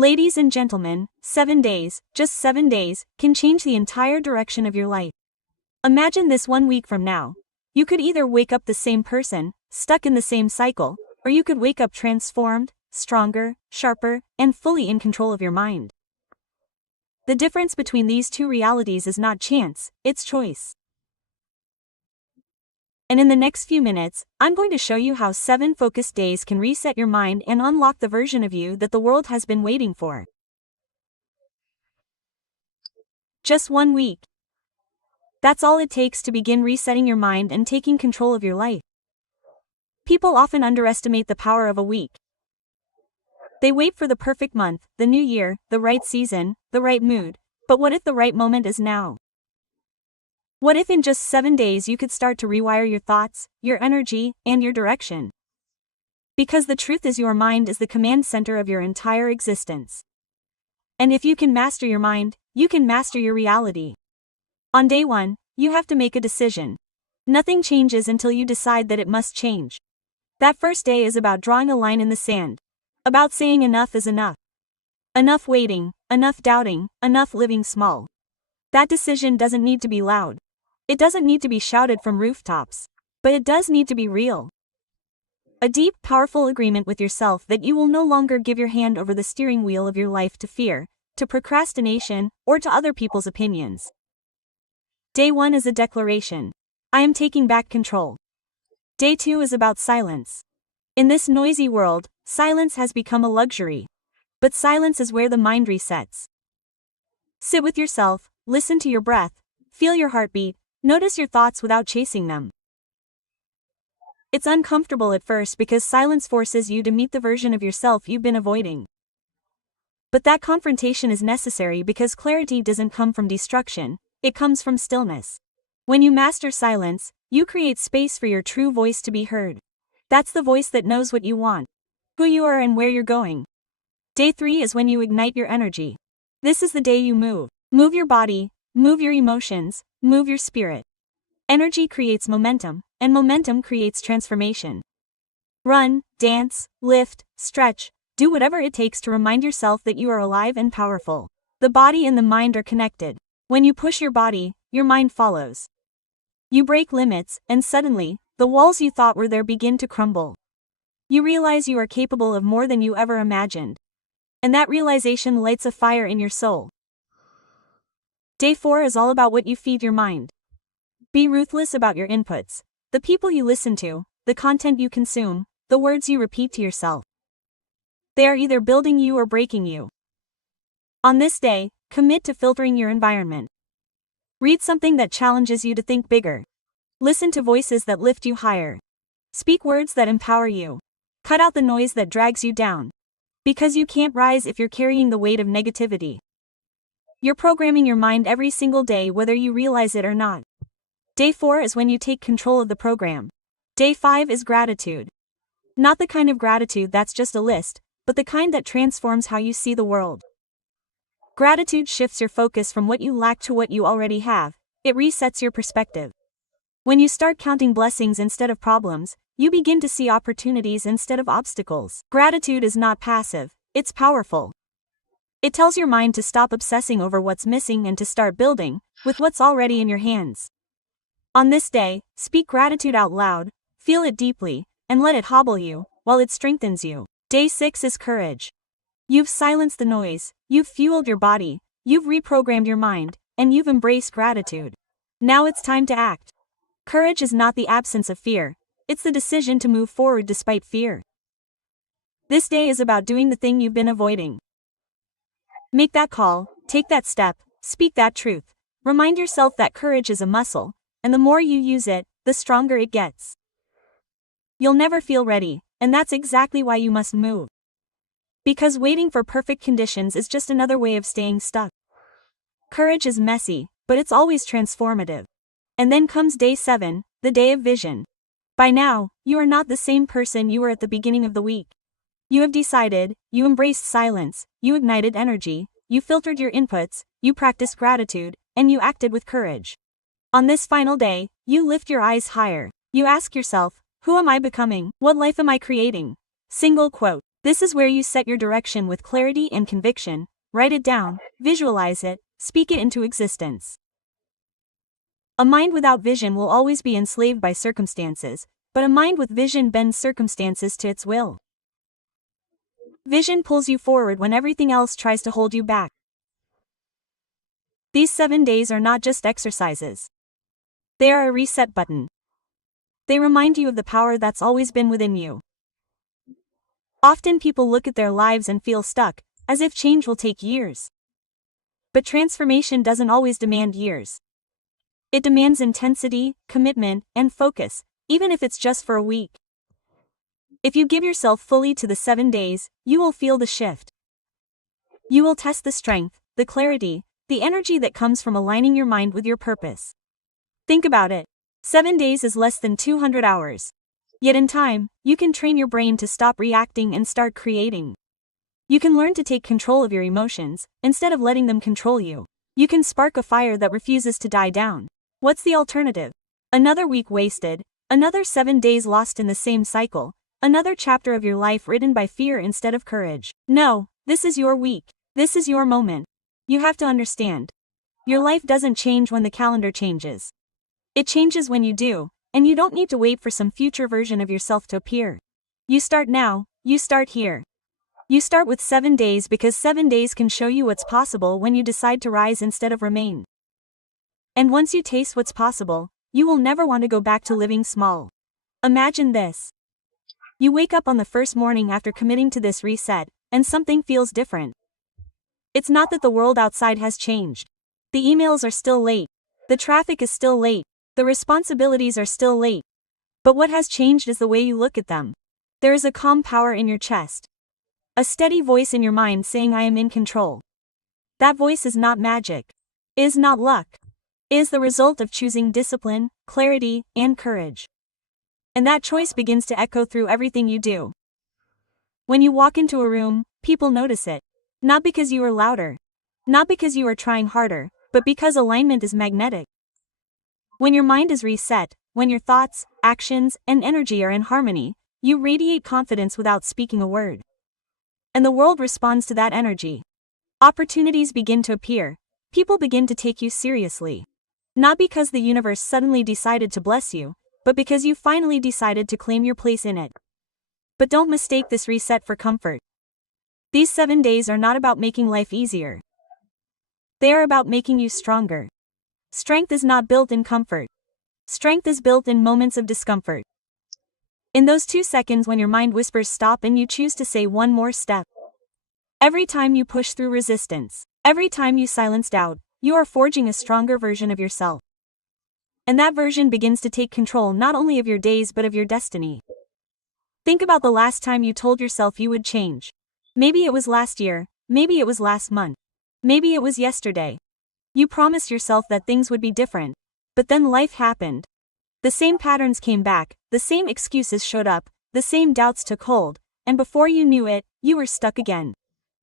Ladies and gentlemen, 7 days, just 7 days, can change the entire direction of your life. Imagine this 1 week from now. You could either wake up the same person, stuck in the same cycle, or you could wake up transformed, stronger, sharper, and fully in control of your mind. The difference between these two realities is not chance, it's choice. And in the next few minutes, I'm going to show you how 7 focused days can reset your mind and unlock the version of you that the world has been waiting for. Just 1 week. That's all it takes to begin resetting your mind and taking control of your life. People often underestimate the power of a week. They wait for the perfect month, the new year, the right season, the right mood. But what if the right moment is now? What if in just 7 days you could start to rewire your thoughts, your energy, and your direction? Because the truth is your mind is the command center of your entire existence. And if you can master your mind, you can master your reality. On day 1, you have to make a decision. Nothing changes until you decide that it must change. That first day is about drawing a line in the sand. About saying enough is enough. Enough waiting, enough doubting, enough living small. That decision doesn't need to be loud. It doesn't need to be shouted from rooftops. But it does need to be real. A deep, powerful agreement with yourself that you will no longer give your hand over the steering wheel of your life to fear, to procrastination, or to other people's opinions. Day 1 is a declaration. I am taking back control. Day 2 is about silence. In this noisy world, silence has become a luxury. But silence is where the mind resets. Sit with yourself, listen to your breath, feel your heartbeat, notice your thoughts without chasing them. It's uncomfortable at first because silence forces you to meet the version of yourself you've been avoiding. But that confrontation is necessary because clarity doesn't come from destruction, it comes from stillness. When you master silence, you create space for your true voice to be heard. That's the voice that knows what you want, who you are, and where you're going. Day 3 is when you ignite your energy. This is the day you move. Move your body, move your emotions, move your spirit. Energy creates momentum, and momentum creates transformation. Run, dance, lift, stretch, do whatever it takes to remind yourself that you are alive and powerful. The body and the mind are connected. When you push your body, your mind follows. You break limits, and suddenly, the walls you thought were there begin to crumble. You realize you are capable of more than you ever imagined. And that realization lights a fire in your soul. Day 4 is all about what you feed your mind. Be ruthless about your inputs. The people you listen to, the content you consume, the words you repeat to yourself. They are either building you or breaking you. On this day, commit to filtering your environment. Read something that challenges you to think bigger. Listen to voices that lift you higher. Speak words that empower you. Cut out the noise that drags you down. Because you can't rise if you're carrying the weight of negativity. You're programming your mind every single day whether you realize it or not. Day 4 is when you take control of the program. Day 5 is gratitude. Not the kind of gratitude that's just a list, but the kind that transforms how you see the world. Gratitude shifts your focus from what you lack to what you already have. It resets your perspective. When you start counting blessings instead of problems, you begin to see opportunities instead of obstacles. Gratitude is not passive, it's powerful. It tells your mind to stop obsessing over what's missing and to start building with what's already in your hands. On this day, speak gratitude out loud, feel it deeply, and let it hobble you, while it strengthens you. Day 6 is courage. You've silenced the noise, you've fueled your body, you've reprogrammed your mind, and you've embraced gratitude. Now it's time to act. Courage is not the absence of fear, it's the decision to move forward despite fear. This day is about doing the thing you've been avoiding. Make that call, take that step, speak that truth. Remind yourself that courage is a muscle, and the more you use it, the stronger it gets. You'll never feel ready, and that's exactly why you must move. Because waiting for perfect conditions is just another way of staying stuck. Courage is messy, but it's always transformative. And then comes day 7, the day of vision. By now, you are not the same person you were at the beginning of the week. You have decided, you embraced silence, you ignited energy, you filtered your inputs, you practiced gratitude, and you acted with courage. On this final day, you lift your eyes higher. You ask yourself, who am I becoming? What life am I creating? Single quote. This is where you set your direction with clarity and conviction. Write it down, visualize it, speak it into existence. A mind without vision will always be enslaved by circumstances, but a mind with vision bends circumstances to its will. Vision pulls you forward when everything else tries to hold you back. These 7 days are not just exercises. They are a reset button. They remind you of the power that's always been within you. Often people look at their lives and feel stuck, as if change will take years. But transformation doesn't always demand years. It demands intensity, commitment, and focus, even if it's just for a week. If you give yourself fully to the 7 days, you will feel the shift. You will test the strength, the clarity, the energy that comes from aligning your mind with your purpose. Think about it. 7 days is less than 200 hours. Yet in time, you can train your brain to stop reacting and start creating. You can learn to take control of your emotions, instead of letting them control you. You can spark a fire that refuses to die down. What's the alternative? Another week wasted, another 7 days lost in the same cycle, another chapter of your life written by fear instead of courage. No, this is your week. This is your moment. You have to understand. Your life doesn't change when the calendar changes. It changes when you do, and you don't need to wait for some future version of yourself to appear. You start now, you start here. You start with 7 days because 7 days can show you what's possible when you decide to rise instead of remain. And once you taste what's possible, you will never want to go back to living small. Imagine this. You wake up on the first morning after committing to this reset, and something feels different. It's not that the world outside has changed. The emails are still late. The traffic is still late. The responsibilities are still late. But what has changed is the way you look at them. There is a calm power in your chest. A steady voice in your mind saying I am in control. That voice is not magic. Is not luck. Is the result of choosing discipline, clarity, and courage. And that choice begins to echo through everything you do. When you walk into a room, people notice it. Not because you are louder. Not because you are trying harder, but because alignment is magnetic. When your mind is reset, when your thoughts, actions, and energy are in harmony, you radiate confidence without speaking a word. And the world responds to that energy. Opportunities begin to appear. People begin to take you seriously. Not because the universe suddenly decided to bless you, but because you finally decided to claim your place in it. But don't mistake this reset for comfort. These 7 days are not about making life easier. They are about making you stronger. Strength is not built in comfort. Strength is built in moments of discomfort. In those 2 seconds when your mind whispers stop and you choose to say one more step. Every time you push through resistance, every time you silence doubt, you are forging a stronger version of yourself. And that version begins to take control not only of your days but of your destiny. Think about the last time you told yourself you would change. Maybe it was last year, maybe it was last month, maybe it was yesterday. You promised yourself that things would be different. But then life happened. The same patterns came back, the same excuses showed up, the same doubts took hold, and before you knew it, you were stuck again.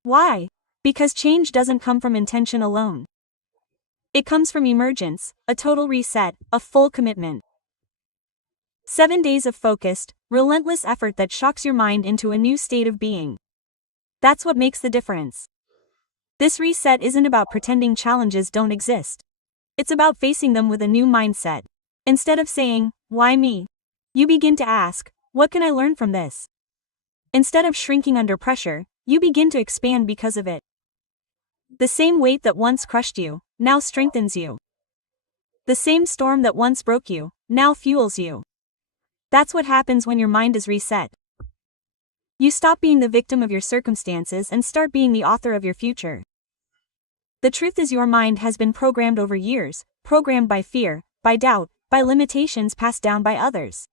Why? Because change doesn't come from intention alone. It comes from emergence, a total reset, a full commitment. 7 days of focused, relentless effort that shocks your mind into a new state of being. That's what makes the difference. This reset isn't about pretending challenges don't exist. It's about facing them with a new mindset. Instead of saying, why me? You begin to ask, what can I learn from this? Instead of shrinking under pressure, you begin to expand because of it. The same weight that once crushed you, now strengthens you. The same storm that once broke you, now fuels you. That's what happens when your mind is reset. You stop being the victim of your circumstances and start being the author of your future. The truth is your mind has been programmed over years, programmed by fear, by doubt, by limitations passed down by others.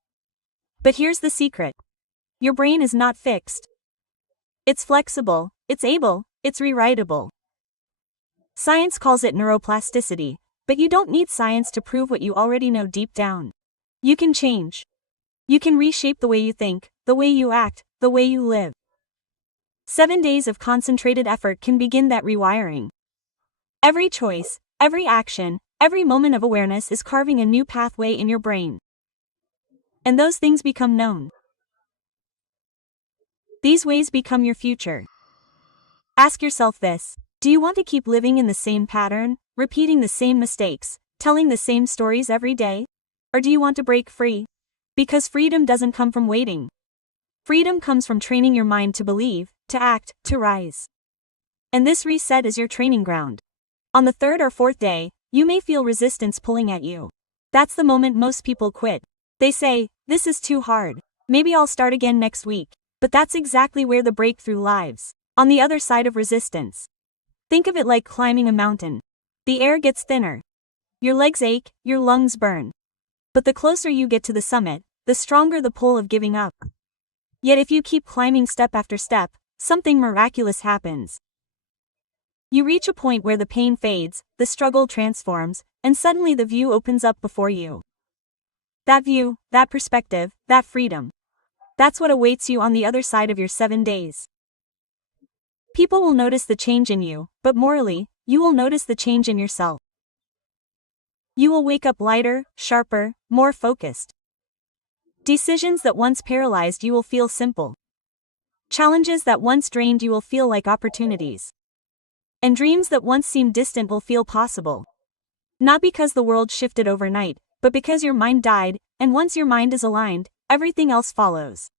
But here's the secret. Your brain is not fixed. It's flexible, it's able, it's rewritable. Science calls it neuroplasticity, but you don't need science to prove what you already know deep down. You can change. You can reshape the way you think, the way you act, the way you live. 7 days of concentrated effort can begin that rewiring. Every choice, every action, every moment of awareness is carving a new pathway in your brain. And those things become known. These ways become your future. Ask yourself this: do you want to keep living in the same pattern, repeating the same mistakes, telling the same stories every day? Or do you want to break free? Because freedom doesn't come from waiting. Freedom comes from training your mind to believe, to act, to rise. And this reset is your training ground. On the third or fourth day, you may feel resistance pulling at you. That's the moment most people quit. They say, "This is too hard. Maybe I'll start again next week." But that's exactly where the breakthrough lies. On the other side of resistance. Think of it like climbing a mountain. The air gets thinner. Your legs ache, your lungs burn. But the closer you get to the summit, the stronger the pull of giving up. Yet if you keep climbing step after step, something miraculous happens. You reach a point where the pain fades, the struggle transforms, and suddenly the view opens up before you. That view, that perspective, that freedom. That's what awaits you on the other side of your 7 days. People will notice the change in you, but morally, you will notice the change in yourself. You will wake up lighter, sharper, more focused. Decisions that once paralyzed you will feel simple. Challenges that once drained you will feel like opportunities. And dreams that once seemed distant will feel possible. Not because the world shifted overnight, but because your mind died, and once your mind is aligned, everything else follows.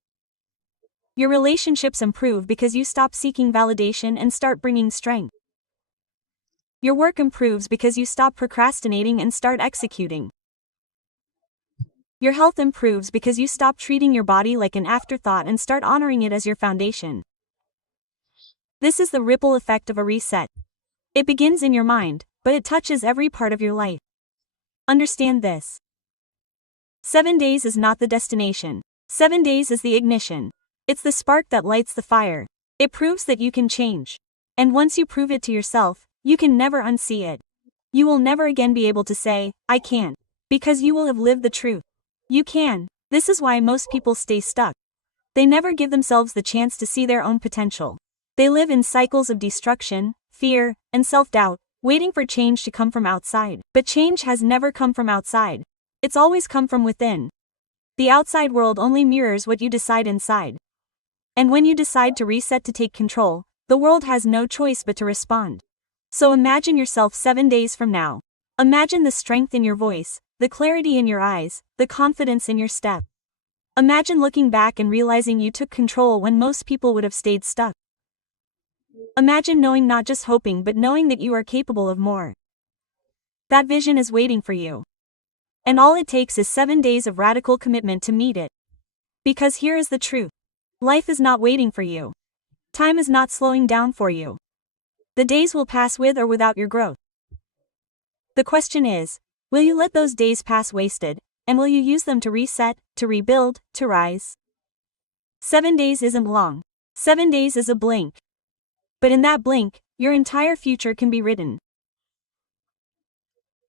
Your relationships improve because you stop seeking validation and start bringing strength. Your work improves because you stop procrastinating and start executing. Your health improves because you stop treating your body like an afterthought and start honoring it as your foundation. This is the ripple effect of a reset. It begins in your mind, but it touches every part of your life. Understand this. 7 days is not the destination. 7 days is the ignition. It's the spark that lights the fire. It proves that you can change. And once you prove it to yourself, you can never unsee it. You will never again be able to say, "I can't," because you will have lived the truth. You can. This is why most people stay stuck. They never give themselves the chance to see their own potential. They live in cycles of destruction, fear, and self-doubt, waiting for change to come from outside. But change has never come from outside. It's always come from within. The outside world only mirrors what you decide inside. And when you decide to reset to take control, the world has no choice but to respond. So imagine yourself 7 days from now. Imagine the strength in your voice, the clarity in your eyes, the confidence in your step. Imagine looking back and realizing you took control when most people would have stayed stuck. Imagine knowing, not just hoping, but knowing that you are capable of more. That vision is waiting for you. And all it takes is 7 days of radical commitment to meet it. Because here is the truth. Life is not waiting for you. Time is not slowing down for you. The days will pass with or without your growth. The question is, will you let those days pass wasted, and will you use them to reset, to rebuild, to rise? 7 days isn't long. 7 days is a blink. But in that blink, your entire future can be written.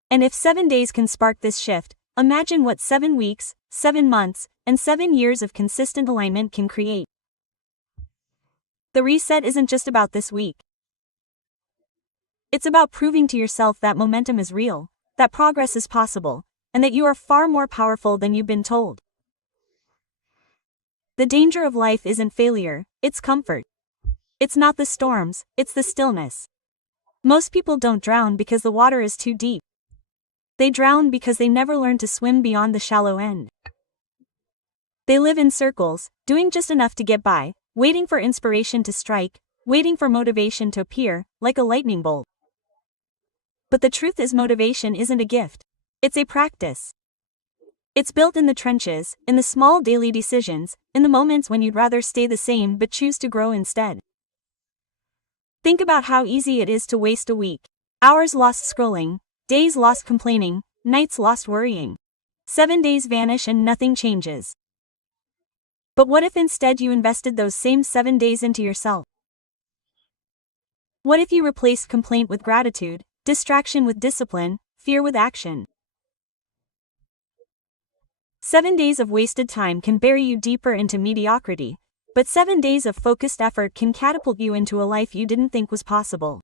And if 7 days can spark this shift, imagine what 7 weeks, 7 months, and 7 years of consistent alignment can create. The reset isn't just about this week. It's about proving to yourself that momentum is real, that progress is possible, and that you are far more powerful than you've been told. The danger of life isn't failure, it's comfort. It's not the storms, it's the stillness. Most people don't drown because the water is too deep. They drown because they never learn to swim beyond the shallow end. They live in circles, doing just enough to get by, waiting for inspiration to strike, waiting for motivation to appear, like a lightning bolt. But the truth is, motivation isn't a gift. It's a practice. It's built in the trenches, in the small daily decisions, in the moments when you'd rather stay the same but choose to grow instead. Think about how easy it is to waste a week. Hours lost scrolling, days lost complaining, nights lost worrying. 7 days vanish and nothing changes. But what if instead you invested those same 7 days into yourself? What if you replaced complaint with gratitude, distraction with discipline, fear with action? 7 days of wasted time can bury you deeper into mediocrity, but 7 days of focused effort can catapult you into a life you didn't think was possible.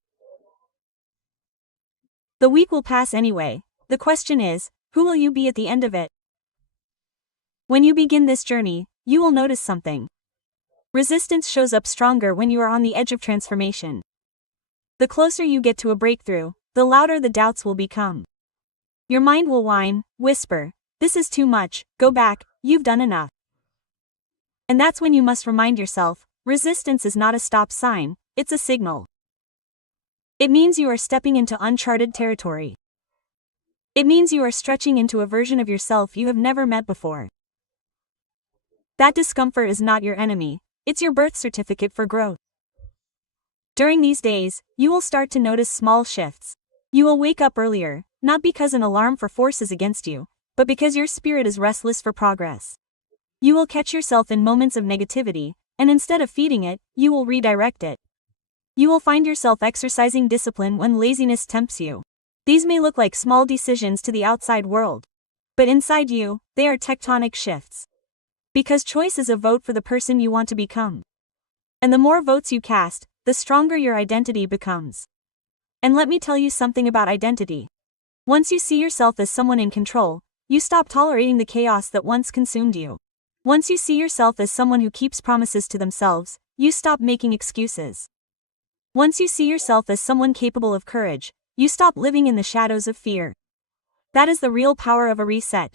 The week will pass anyway. The question is, who will you be at the end of it? When you begin this journey, you will notice something. Resistance shows up stronger when you are on the edge of transformation. The closer you get to a breakthrough, the louder the doubts will become. Your mind will whine, whisper, "This is too much, go back, you've done enough." And that's when you must remind yourself, resistance is not a stop sign, it's a signal. It means you are stepping into uncharted territory. It means you are stretching into a version of yourself you have never met before. That discomfort is not your enemy, it's your birth certificate for growth. During these days, you will start to notice small shifts. You will wake up earlier, not because an alarm for forces against you, but because your spirit is restless for progress. You will catch yourself in moments of negativity, and instead of feeding it, you will redirect it. You will find yourself exercising discipline when laziness tempts you. These may look like small decisions to the outside world, but inside you, they are tectonic shifts. Because choice is a vote for the person you want to become. And the more votes you cast, the stronger your identity becomes. And let me tell you something about identity. Once you see yourself as someone in control, you stop tolerating the chaos that once consumed you. Once you see yourself as someone who keeps promises to themselves, you stop making excuses. Once you see yourself as someone capable of courage, you stop living in the shadows of fear. That is the real power of a reset.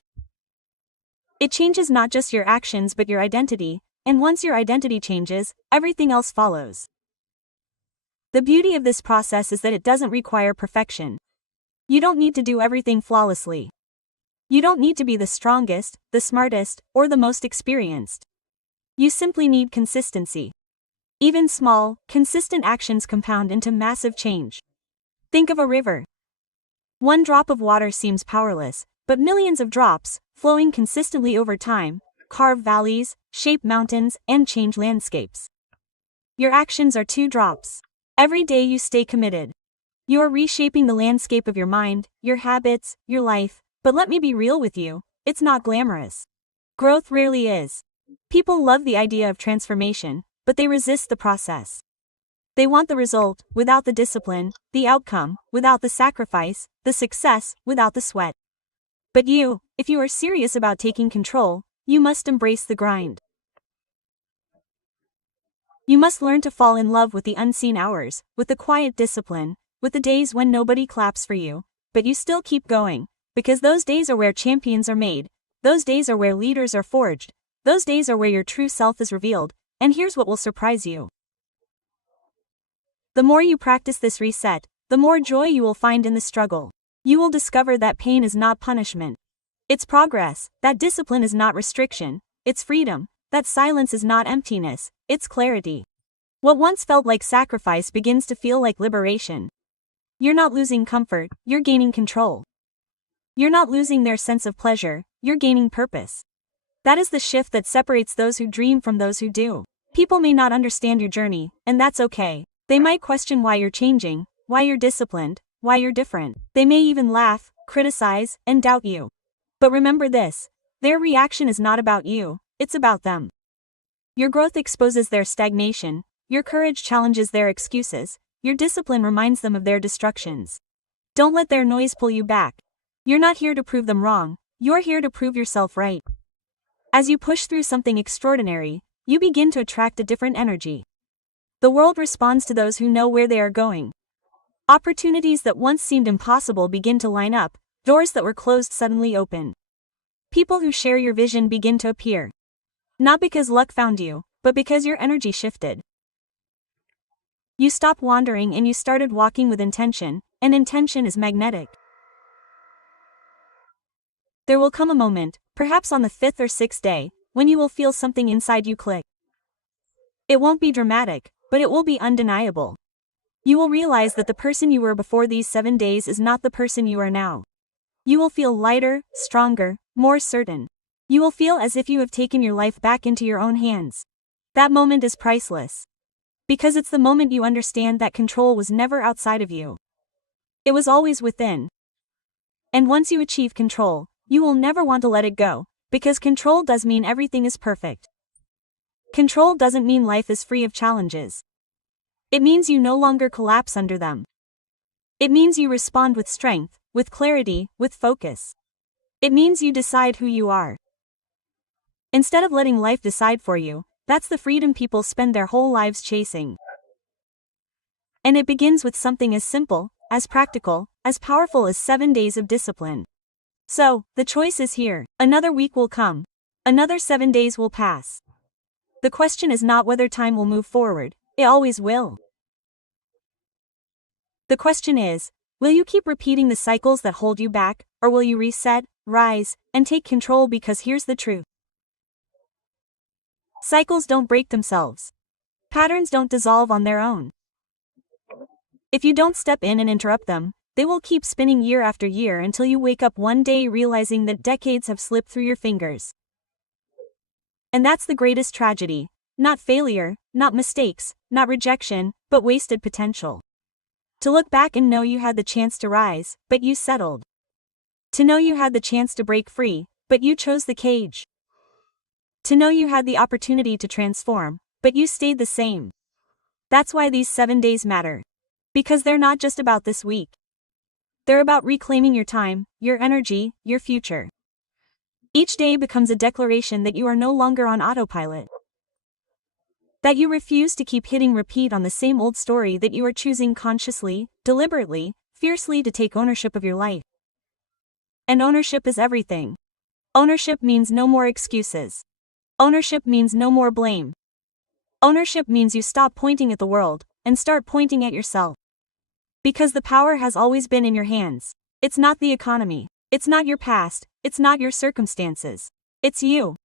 It changes not just your actions but your identity, and once your identity changes, everything else follows. The beauty of this process is that it doesn't require perfection. You don't need to do everything flawlessly. You don't need to be the strongest, the smartest, or the most experienced. You simply need consistency. Even small, consistent actions compound into massive change. Think of a river. One drop of water seems powerless, but millions of drops, flowing consistently over time, carve valleys, shape mountains, and change landscapes. Your actions are 2 drops. Every day you stay committed. You are reshaping the landscape of your mind, your habits, your life, but let me be real with you, it's not glamorous. Growth rarely is. People love the idea of transformation, but they resist the process. They want the result, without the discipline, the outcome, without the sacrifice, the success, without the sweat. But you, if you are serious about taking control, you must embrace the grind. You must learn to fall in love with the unseen hours, with the quiet discipline, with the days when nobody claps for you, but you still keep going, because those days are where champions are made, those days are where leaders are forged, those days are where your true self is revealed, and here's what will surprise you. The more you practice this reset, the more joy you will find in the struggle. You will discover that pain is not punishment. It's progress, that discipline is not restriction, it's freedom, that silence is not emptiness, it's clarity. What once felt like sacrifice begins to feel like liberation. You're not losing comfort, you're gaining control. You're not losing their sense of pleasure, you're gaining purpose. That is the shift that separates those who dream from those who do. People may not understand your journey, and that's okay. They might question why you're changing, why you're disciplined, why you're different. They may even laugh, criticize, and doubt you. But remember this, their reaction is not about you, it's about them. Your growth exposes their stagnation, your courage challenges their excuses, your discipline reminds them of their destructions. Don't let their noise pull you back. You're not here to prove them wrong, you're here to prove yourself right. As you push through something extraordinary, you begin to attract a different energy. The world responds to those who know where they are going. Opportunities that once seemed impossible begin to line up, doors that were closed suddenly open. People who share your vision begin to appear. Not because luck found you, but because your energy shifted. You stopped wandering and you started walking with intention, and intention is magnetic. There will come a moment, perhaps on the 5th or 6th day, when you will feel something inside you click. It won't be dramatic, but it will be undeniable. You will realize that the person you were before these 7 days is not the person you are now. You will feel lighter, stronger, more certain. You will feel as if you have taken your life back into your own hands. That moment is priceless. Because it's the moment you understand that control was never outside of you. It was always within. And once you achieve control, you will never want to let it go, because control does mean everything is perfect. Control doesn't mean life is free of challenges. It means you no longer collapse under them. It means you respond with strength, with clarity, with focus. It means you decide who you are. Instead of letting life decide for you, That's the freedom people spend their whole lives chasing. And it begins with something as simple, as practical, as powerful as 7 days of discipline. So, the choice is here. Another week will come. Another 7 days will pass. The question is not whether time will move forward, it always will. The question is, will you keep repeating the cycles that hold you back, or will you reset, rise, and take control? Because here's the truth. Cycles don't break themselves. Patterns don't dissolve on their own. If you don't step in and interrupt them, they will keep spinning year after year until you wake up one day realizing that decades have slipped through your fingers. And that's the greatest tragedy. Not failure, not mistakes, not rejection, but wasted potential. To look back and know you had the chance to rise, but you settled. To know you had the chance to break free, but you chose the cage. To know you had the opportunity to transform, but you stayed the same. That's why these 7 days matter. Because they're not just about this week. They're about reclaiming your time, your energy, your future. Each day becomes a declaration that you are no longer on autopilot. That you refuse to keep hitting repeat on the same old story, that you are choosing consciously, deliberately, fiercely to take ownership of your life. And ownership is everything. Ownership means no more excuses. Ownership means no more blame. Ownership means you stop pointing at the world and start pointing at yourself. Because the power has always been in your hands. It's not the economy. It's not your past. It's not your circumstances. It's you.